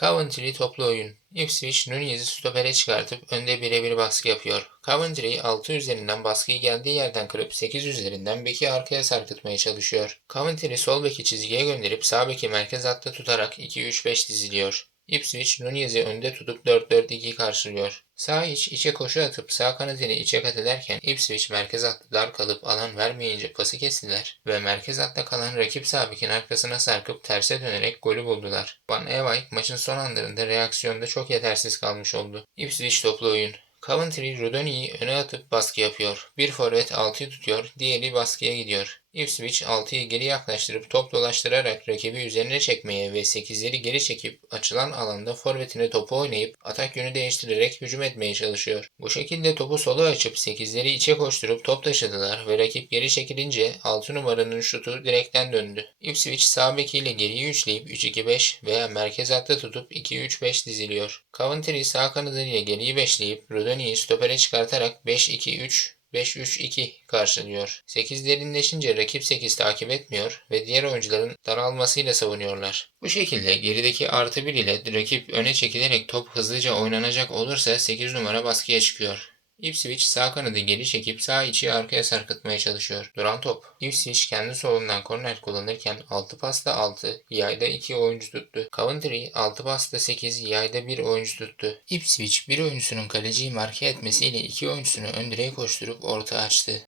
Coventry toplu oyun. Ipswich Nunez'i stopere çıkartıp önde birebir baskı yapıyor. Coventry 6 üzerinden baskıyı geldiği yerden kırıp 8 üzerinden beki arkaya sarkıtmaya çalışıyor. Coventry sol beki çizgiye gönderip sağ beki merkez hatta tutarak 2-3-5 diziliyor. Ipswich Nunez'i önde tutup 4-4-2 karşılıyor. Sağ iç içe koşu atıp sağ kanadını içe kat ederken Ipswich merkez hattı dar kalıp alan vermeyince pası kestiler ve merkez hatta kalan rakip sağ bekin arkasına sarkıp terse dönerek golü buldular. Van Ewijk maçın son anlarında reaksiyonda çok yetersiz kalmış oldu. Ipswich toplu oyun. Coventry Rudoni'yi öne atıp baskı yapıyor. Bir forvet 6'yı tutuyor, diğeri baskıya gidiyor. Ipswich 6'yı geri yaklaştırıp top dolaştırarak rakibi üzerine çekmeye ve 8'leri geri çekip açılan alanda forvetine topu oynayıp atak yönü değiştirerek hücum etmeye çalışıyor. Bu şekilde topu sola açıp 8'leri içe koşturup top taşıdılar ve rakip geri çekilince 6 numaranın şutu direkten döndü. Ipswich sağ bekiyle geriyi üçleyip 3-2-5 veya merkez hatta tutup 2-3-5 diziliyor. Coventry sağ kanadıyla geriyi beşleyip Rudoni'yi stopere çıkartarak 5-2-3 5-3-2 karşılıyor. 8 derinleşince rakip 8 takip etmiyor ve diğer oyuncuların daralmasıyla savunuyorlar. Bu şekilde gerideki artı 1 ile rakip öne çekilerek top hızlıca oynanacak olursa 8 numara baskıya çıkıyor. Ipswich sağ kanadı geri çekip sağ içi arkaya sarkıtmaya çalışıyor. Duran top. Ipswich kendi solundan korner kullanırken 6 pasta 6, yayda 2 oyuncu tuttu. Coventry 6 pasta 8, yayda 1 oyuncu tuttu. Ipswich bir oyuncusunun kaleciyi marke etmesiyle iki oyuncusunu ön direğe koşturup orta açtı.